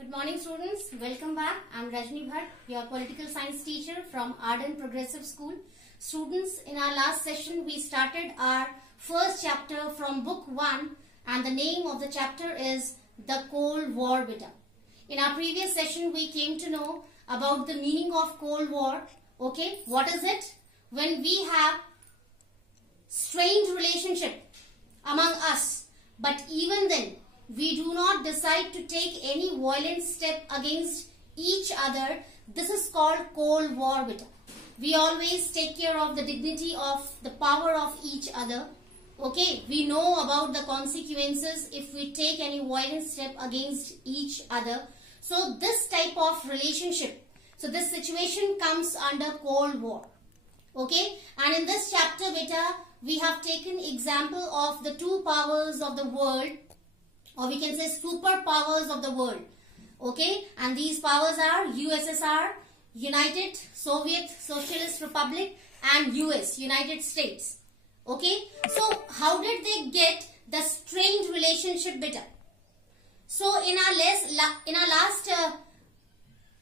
Good morning students, welcome back. I am Rajni Bhatt, your political science teacher from Arden Progressive School. Students, in our last session we started our first chapter from book 1 and the name of the chapter is The Cold War Beta. In our previous session we came to know about the meaning of Cold War. Okay, what is it? When we have strained relationship among us, but even then we do not decide to take any violent step against each other. This is called Cold War Beta. We always take care of the dignity of the power of each other. Okay, we know about the consequences if we take any violent step against each other. So this type of relationship, so this situation comes under Cold War. Okay, and in this chapter beta, we have taken example of the two powers of the world, or we can say superpowers of the world. Okay, and these powers are USSR, United Soviet Socialist Republic, and US, United States. Okay, so how did they get the strained relationship beta? So in our last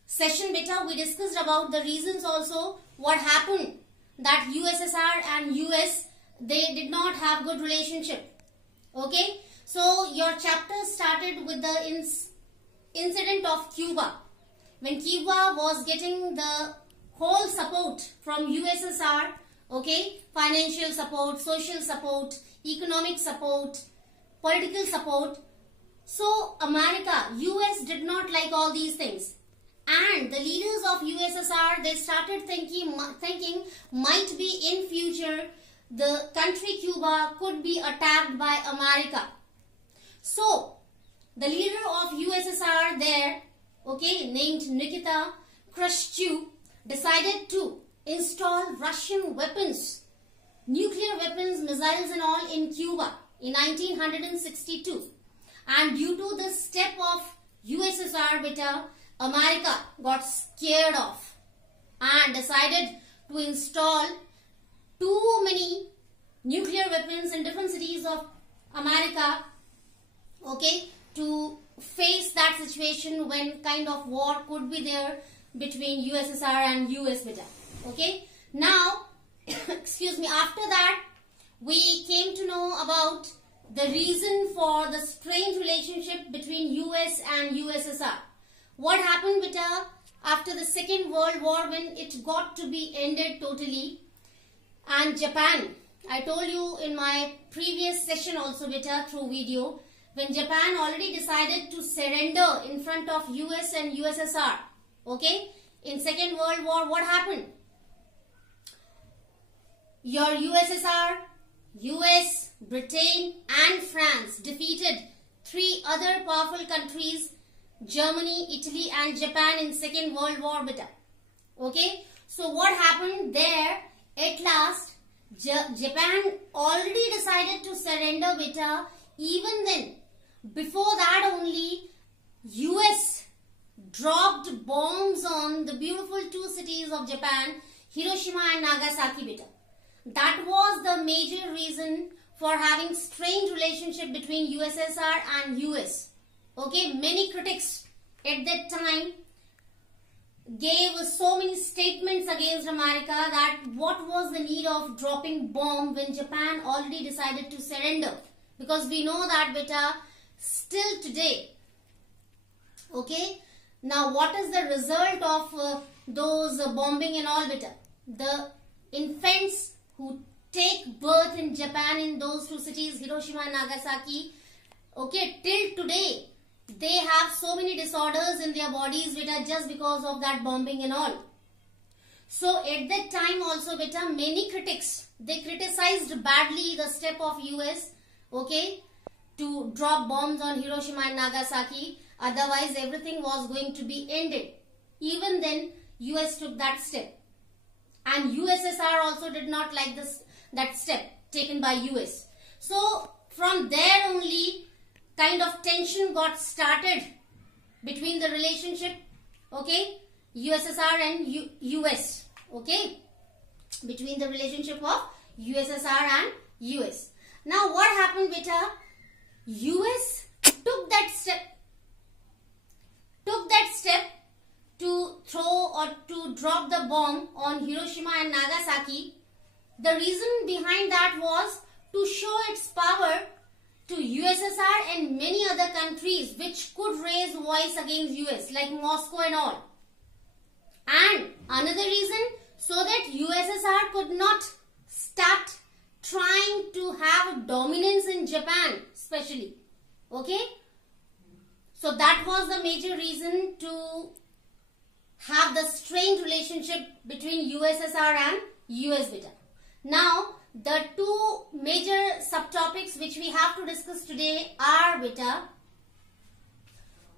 session beta, we discussed about the reasons also what happened that USSR and US, they did not have good relationship. Okay, so your chapter started with the incident of Cuba. When Cuba was getting the whole support from USSR, okay, financial support, social support, economic support, political support. So America, US did not like all these things. And the leaders of USSR, they started thinking might be in future the country Cuba could be attacked by America. So the leader of USSR there, okay, named Nikita Khrushchev, decided to install Russian weapons, nuclear weapons, missiles and all in Cuba in 1962. And due to the step of USSR beta, America got scared off and decided to install too many nuclear weapons in different cities of America, okay, to face that situation when kind of war could be there between USSR and US beta. Okay, now excuse me, after that we came to know about the reason for the strained relationship between US and USSR. What happened beta after the Second World War when it got to be ended totally? And Japan, I told you in my previous session also beta through video, when Japan already decided to surrender in front of US and USSR, okay, in Second World War, what happened? Your USSR, US, Britain and France defeated three other powerful countries, Germany, Italy and Japan in Second World War beta. Okay, so what happened there? At last, Japan already decided to surrender beta. Even then, before that only, US dropped bombs on the beautiful two cities of Japan, Hiroshima and Nagasaki beta. That was the major reason for having strained relationship between USSR and US. Okay, many critics at that time gave so many statements against America that what was the need of dropping bomb when Japan already decided to surrender, because we know that beta still today. Okay, now what is the result of those bombing and all beta? The infants who take birth in Japan in those two cities, Hiroshima and Nagasaki, okay, till today they have so many disorders in their bodies beta just because of that bombing and all. So at that time also beta, many critics, they criticized badly the step of US, okay, to drop bombs on Hiroshima and Nagasaki. Otherwise everything was going to be ended. Even then US took that step. And USSR also did not like that step taken by US. So from there only kind of tension got started between the relationship, okay, USSR and US, okay, between the relationship of USSR and US. Now what happened beta? US took that step, took to drop the bomb on Hiroshima and Nagasaki, the reason behind that was to show its power to USSR and many other countries which could raise voice against US like Moscow and all. And another reason, so that USSR could not start trying to have dominance in Japan especially. Okay? So that was the major reason to have the strained relationship between USSR and US beta. Now, the two major subtopics which we have to discuss today are beta,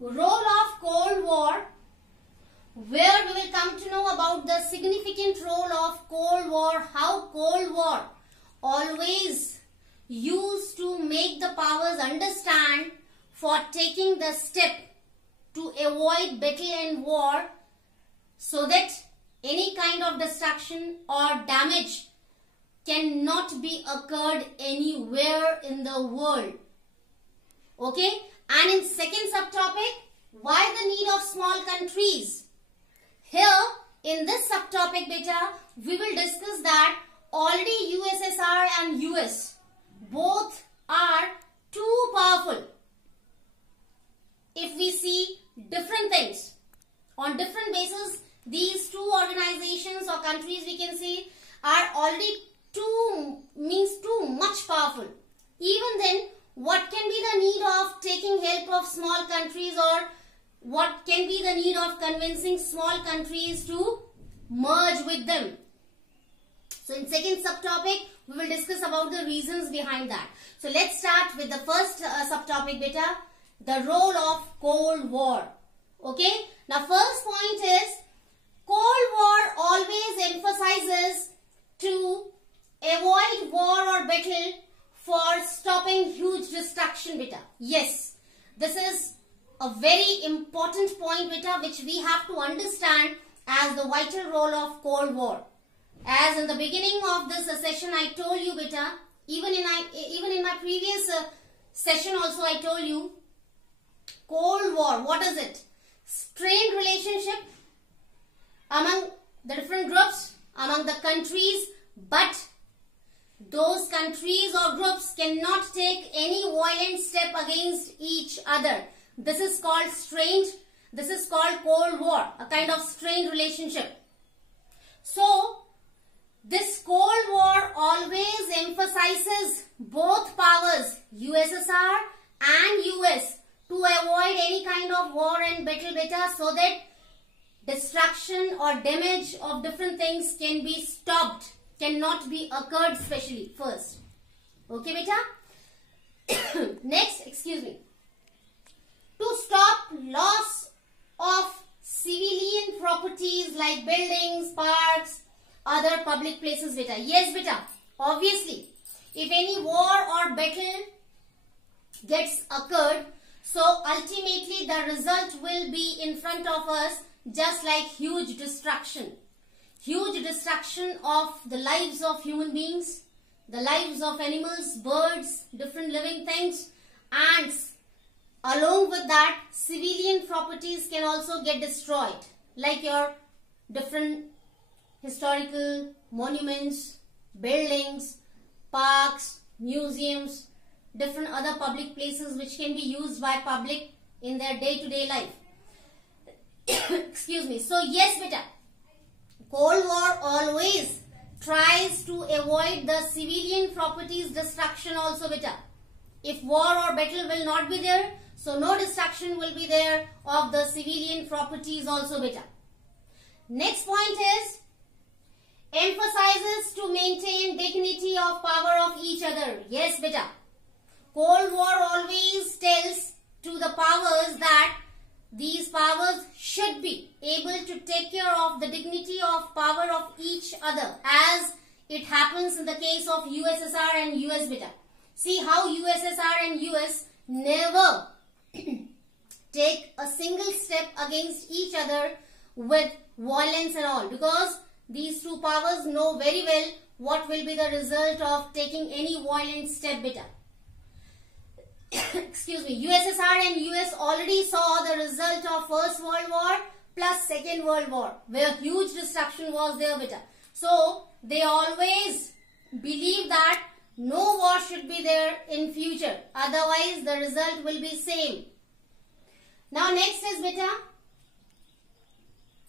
role of Cold War, where we will come to know about the significant role of Cold War, how Cold War always used to make the powers understand for taking the step to avoid battle and war so that any kind of destruction or damage cannot be occurred anywhere in the world. Okay? And in second subtopic, why the need of small countries? Here, in this subtopic beta, we will discuss that already USSR and US both are too powerful. If we see different things on different bases, these two organizations or countries we can see are already too much powerful. Even then, what can be the need of taking help of small countries, or what can be the need of convincing small countries to merge with them? So in second subtopic, we will discuss about the reasons behind that. So let's start with the first subtopic beta, the role of Cold War. Okay. Now first point is, Cold War always emphasizes to avoid war or battle for stopping huge destruction beta. Yes, this is a very important point beta which we have to understand as the vital role of Cold War. As in the beginning of this session I told you beta, even in my previous session also I told you, Cold War, what is it? Strained relationship among the different groups, among the countries, but those countries or groups cannot take any violent step against each other. This is called strained, this is called Cold War, a kind of strained relationship. So, this Cold War always emphasizes both powers, USSR and US, to avoid any kind of war and battle beta so that destruction or damage of different things can be stopped, cannot be occurred especially first. Okay beta? Next, excuse me. To stop loss of civilian properties like buildings, parks, other public places beta. Yes beta, obviously, if any war or battle gets occurred, so ultimately the result will be in front of us, just like huge destruction. Huge destruction of the lives of human beings, the lives of animals, birds, different living things, and along with that, civilian properties can also get destroyed, like your different historical monuments, buildings, parks, museums, different other public places which can be used by public in their day-to-day life. Excuse me. So yes beta, Cold War always tries to avoid the civilian properties destruction also beta. If war or battle will not be there, so no destruction will be there of the civilian properties also beta. Next point is, emphasizes to maintain dignity of power of each other. Yes beta, Cold War always tells to the powers that these powers should be able to take care of the dignity of power of each other, as it happens in the case of USSR and US beta. See how USSR and US never take a single step against each other with violence and all, because these two powers know very well what will be the result of taking any violent step beta. Excuse me, USSR and US already saw the result of First World War, plus Second World War, where huge destruction was there, beta. So they always believe that no war should be there in future. Otherwise, the result will be same. Now next is beta.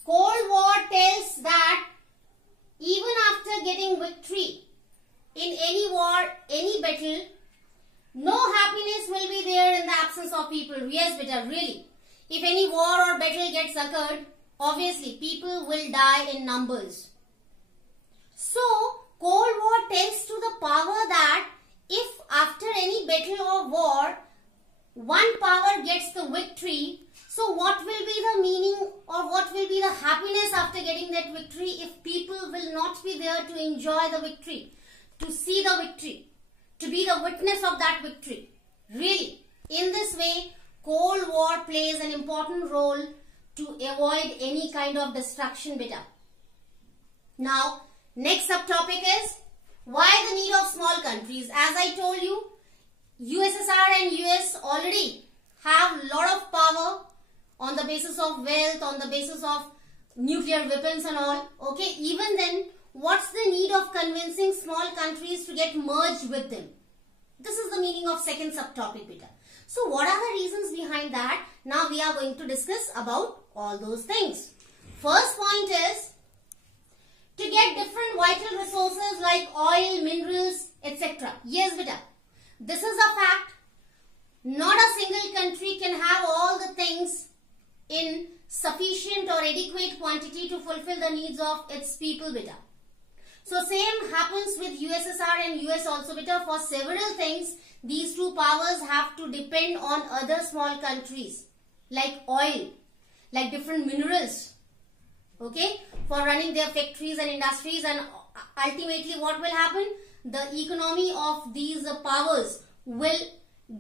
Cold War tells that even after getting victory in any war, any battle, no happiness will be there in the absence of people. Yes, beta, really. If any war or battle gets occurred, obviously people will die in numbers. So, Cold War tells to the power that if after any battle or war, one power gets the victory, so what will be the meaning or what will be the happiness after getting that victory if people will not be there to enjoy the victory, to see the victory, to be the witness of that victory? Really, in this way, Cold War plays an important role to avoid any kind of destruction, beta. Now, next subtopic is why the need of small countries. As I told you, USSR and US already have a lot of power on the basis of wealth, on the basis of nuclear weapons and all. Okay, even then, what's the need of convincing small countries to get merged with them? This is the meaning of second subtopic, beta. So what are the reasons behind that? Now we are going to discuss about all those things. First point is to get different vital resources like oil, minerals, etc. Yes, beta. This is a fact. Not a single country can have all the things in sufficient or adequate quantity to fulfill the needs of its people, beta. So same happens with USSR and US also, beta. For several things, these two powers have to depend on other small countries like oil, like different minerals, okay, for running their factories and industries, and ultimately what will happen? The economy of these powers will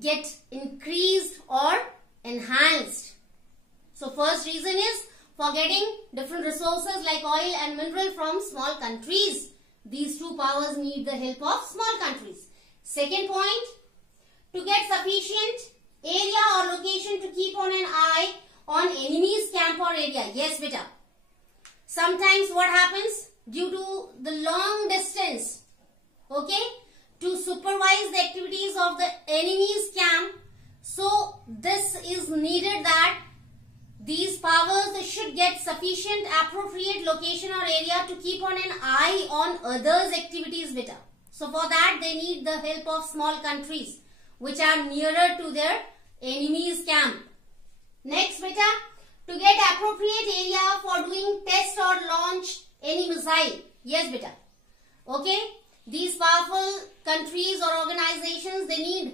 get increased or enhanced. So first reason is for getting different resources like oil and mineral from small countries. These two powers need the help of small countries. Second point, to get sufficient area or location to keep on an eye on enemy's camp or area. Yes, beta. Sometimes what happens? Due to the long distance, okay, to supervise the activities of the enemy's camp. So this is needed that these powers should get sufficient appropriate location or area to keep on an eye on others' activities, beta. So for that they need the help of small countries which are nearer to their enemy's camp. Next, beta, to get appropriate area for doing test or launch any missile. Yes, beta. Okay, these powerful countries or organizations, they need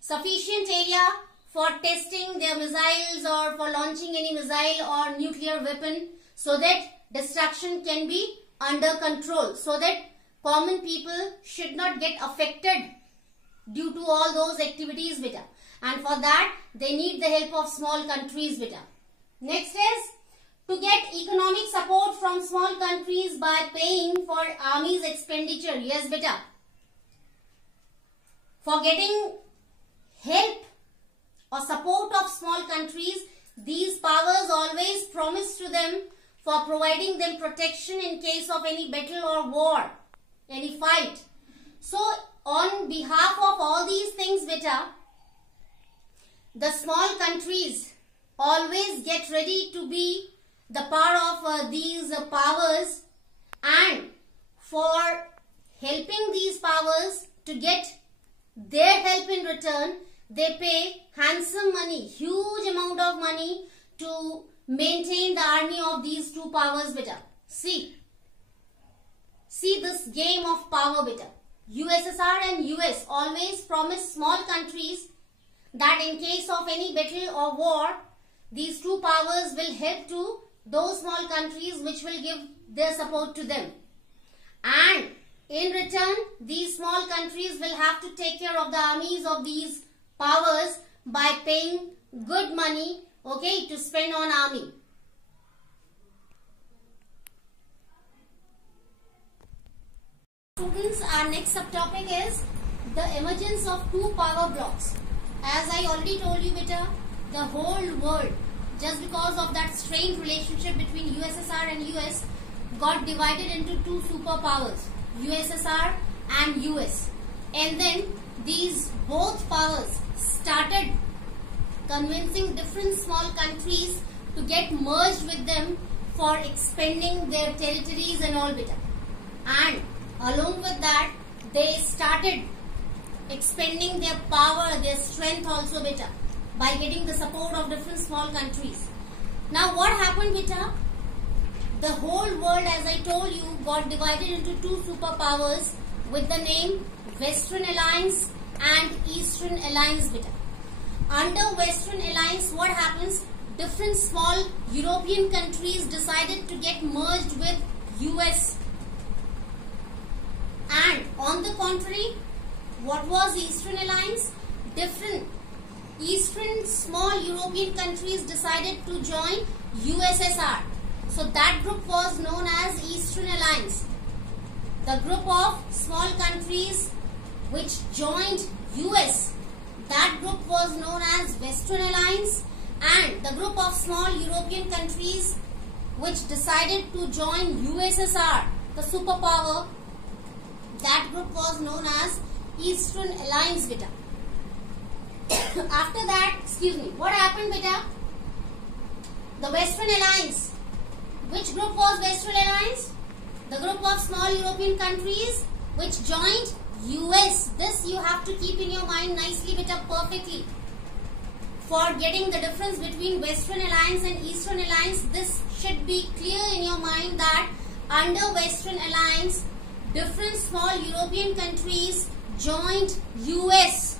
sufficient area for testing their missiles or for launching any missile or nuclear weapon, so that destruction can be under control, so that common people should not get affected due to all those activities, beta. And for that they need the help of small countries, beta. Next is to get economic support from small countries by paying for army's expenditure. Yes, beta. For getting help or support of small countries, these powers always promise to them for providing them protection in case of any battle or war, any fight. So on behalf of all these things, beta, the small countries always get ready to be the part of these powers, and for helping these powers to get their help in return, they pay handsome money, huge amount of money to maintain the army of these two powers, beta. See this game of power, beta. USSR and US always promise small countries that in case of any battle or war, these two powers will help to those small countries which will give their support to them. And in return, these small countries will have to take care of the armies of these powers by paying good money, okay, to spend on army. Students, our next subtopic is the emergence of two power blocks. As I already told you, beta, the whole world, just because of that strained relationship between USSR and US, got divided into two superpowers, USSR and US. And then these both powers started convincing different small countries to get merged with them for expanding their territories and all beta. And along with that, they started expanding their power, their strength also beta, by getting the support of different small countries. Now what happened beta? The whole world, as I told you, got divided into two superpowers with the name Western Alliance and Eastern Alliance beta. Under Western Alliance, what happens? Different small European countries decided to get merged with US. And on the contrary, what was Eastern Alliance? Different Eastern small European countries decided to join USSR. So that group was known as Eastern Alliance. The group of small countries which joined US, that group was known as Western Alliance. And the group of small European countries which decided to join USSR, the superpower, that group was known as Eastern Alliance beta. After that, what happened beta? The Western Alliance. Which group was Western Alliance? The group of small European countries which joined US. This you have to keep in your mind nicely beta, perfectly. For getting the difference between Western Alliance and Eastern Alliance, this should be clear in your mind that under Western Alliance, different small European countries joined US.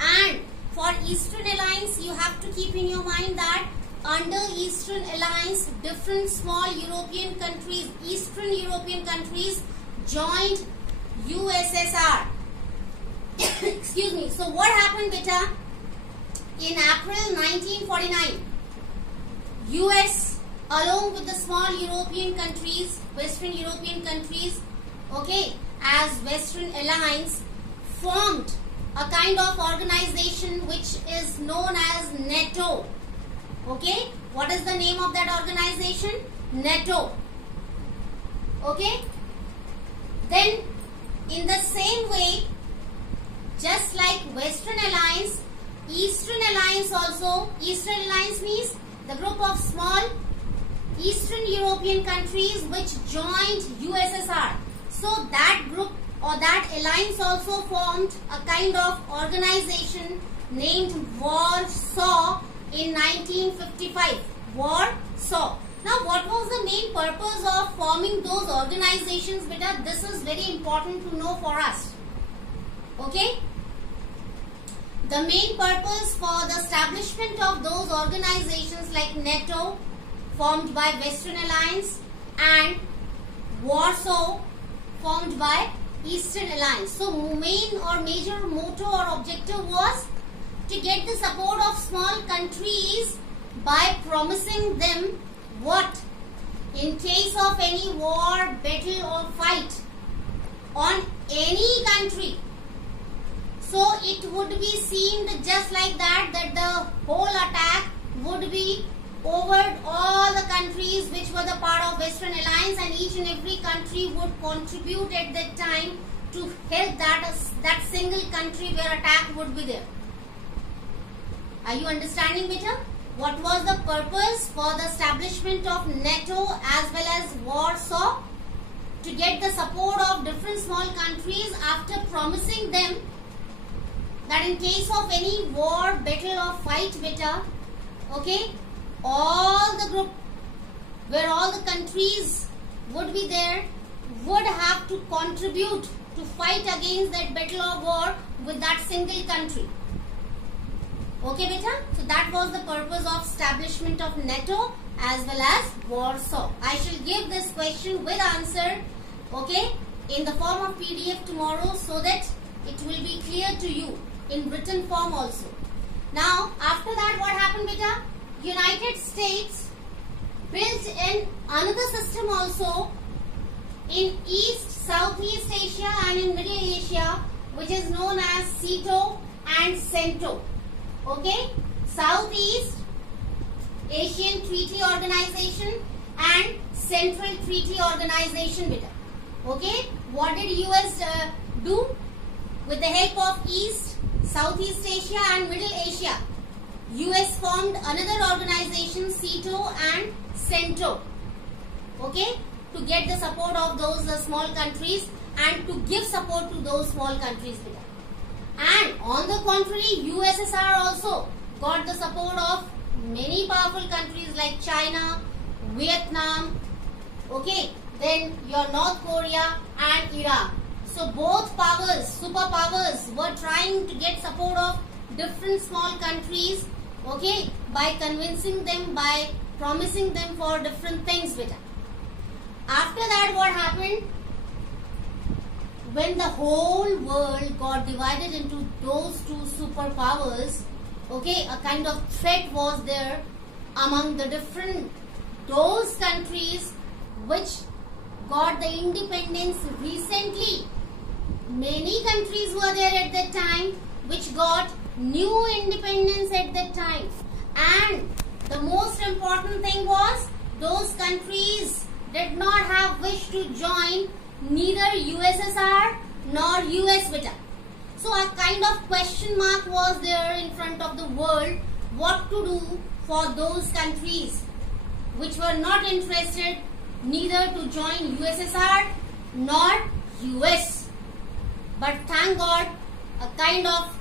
And for Eastern Alliance, you have to keep in your mind that under Eastern Alliance, different small European countries, Eastern European countries joined USSR. So what happened beta? In April 1949, US along with the small European countries, Western European countries, okay, as Western Alliance, formed a kind of organization which is known as NATO. Okay, what is the name of that organization? NATO. Okay, then in the same way, just like Western Alliance, Eastern Alliance also, Eastern Alliance means the group of small Eastern European countries which joined USSR. So that group or that alliance also formed a kind of organization named Warsaw in 1955. Warsaw. Now what was the main purpose of forming those organizations beta? This is very important to know for us. Okay. The main purpose for the establishment of those organizations like NATO, formed by Western Alliance, and Warsaw, formed by Eastern Alliance. So main or major motto or objective was to get the support of small countries by promising them what? In case of any war, battle or fight on any country, so it would be seemed just like that, that the whole attack would be over all the countries which were the part of Western Alliance, and each and every country would contribute at that time to help that single country where attack would be there. Are you understanding better? What was the purpose for the establishment of NATO as well as Warsaw? To get the support of different small countries after promising them that in case of any war, battle or fight beta, okay, all the group where all the countries would be there would have to contribute to fight against that battle or war with that single country. Okay beta, so that was the purpose of establishment of NATO as well as Warsaw. I shall give this question with answer, okay, in the form of PDF tomorrow, so that it will be clear to you in written form also. Now after that what happened beta? United States built in another system also in East, Southeast Asia and in Middle Asia, which is known as SEATO and CENTO. Okay, Southeast, Asian Treaty Organization and Central Treaty Organization beta. Okay, what did US do? With the help of East, Southeast Asia and Middle Asia, US formed another organization, SEATO and CENTO, okay, to get the support of those small countries and to give support to those small countries beta. And on the contrary, USSR also got the support of many powerful countries like China, Vietnam, okay, then your North Korea and Iraq. So both powers, superpowers, were trying to get support of different small countries, okay, by convincing them, by promising them for different things beta. After that, what happened? When the whole world got divided into those two superpowers, okay, a kind of threat was there among the those countries which got the independence recently. Many countries were there at that time which got new independence at that time. And the most important thing was those countries did not have wish to join neither USSR nor US beta. So a kind of question mark was there in front of the world what to do for those countries which were not interested neither to join USSR nor US. But thank God, a kind of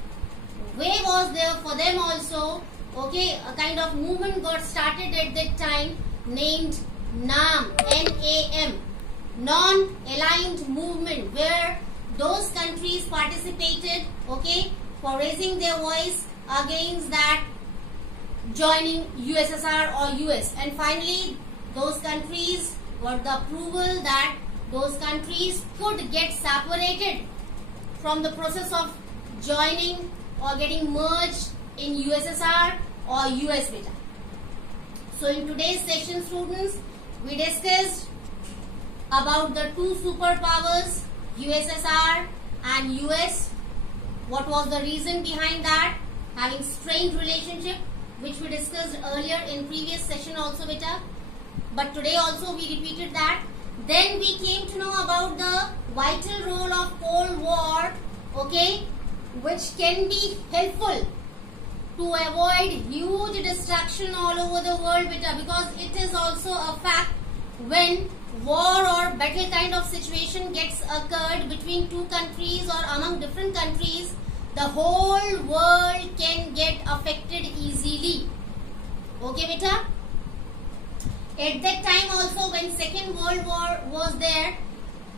way was there for them also. Okay, a kind of movement got started at that time named NAM, N-A-M, Non-Aligned Movement, where those countries participated, okay, for raising their voice against that joining USSR or US. And finally, those countries got the approval that those countries could get separated from the process of joining or getting merged in USSR or US beta. So in today's session, students, we discussed about the two superpowers, USSR and US. What was the reason behind that? Having strained relationship, which we discussed earlier in previous session also beta. But today also we repeated that. Then we came to know about the vital role of Cold War, okay, which can be helpful to avoid huge destruction all over the world beta, because it is also a fact when war or battle kind of situation gets occurred between two countries or among different countries, the whole world can get affected easily. Okay beta? At that time also, when Second World War was there,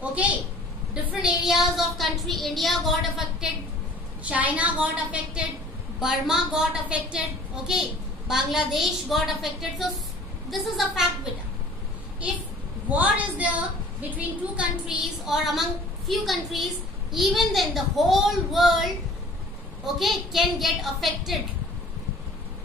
okay, different areas of country, India got affected, China got affected, Burma got affected, okay, Bangladesh got affected. So this is a fact beta. If war is there between two countries or among few countries, even then the whole world, okay, can get affected.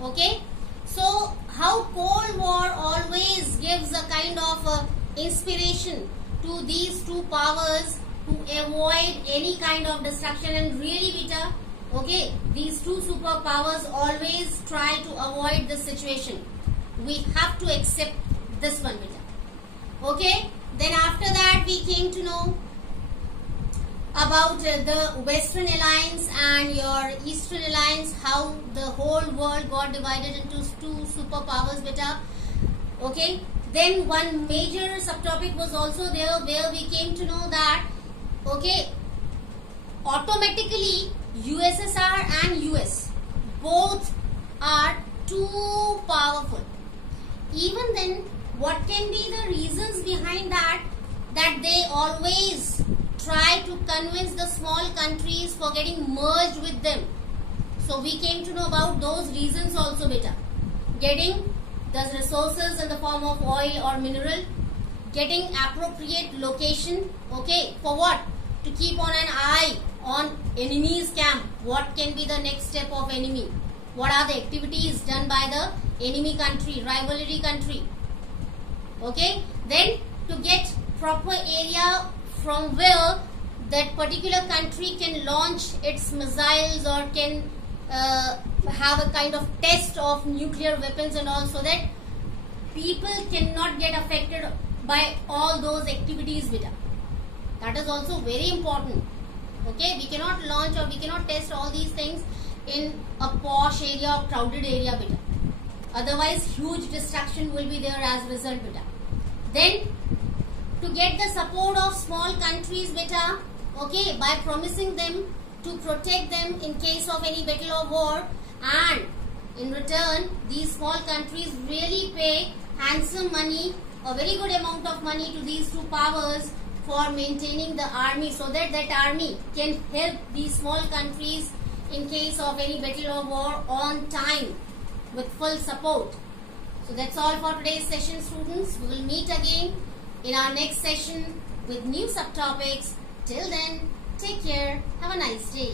Okay, so how Cold War always gives a kind of inspiration to these two powers to avoid any kind of destruction. And really beta, okay, these two superpowers always try to avoid this situation. We have to accept this one beta. Okay, then after that we came to know about the Western Alliance and your Eastern Alliance, how the whole world got divided into two superpowers beta. Okay, then one major subtopic was also there where we came to know that, okay, automatically USSR and US both are too powerful. Even then, what can be the reasons behind that they always try to convince the small countries for getting merged with them? So we came to know about those reasons also beta. Getting the resources in the form of oil or mineral, getting appropriate location, okay, for what? To keep on an eye on enemy's camp. What can be the next step of enemy? What are the activities done by the enemy country, rivalry country? Okay, then to get proper area from where that particular country can launch its missiles or can have have a kind of test of nuclear weapons and all, so that people cannot get affected by all those activities, beta. That is also very important. Okay, we cannot launch or we cannot test all these things in a posh area or crowded area, beta. Otherwise, huge destruction will be there as a result, beta. Then, to get the support of small countries, beta, okay, by promising them to protect them in case of any battle or war, and in return, these small countries really pay handsome money, a very good amount of money to these two powers for maintaining the army, so that that army can help these small countries in case of any battle or war on time with full support. So that's all for today's session, students. We will meet again in our next session with new subtopics. Till then, take care. Have a nice day.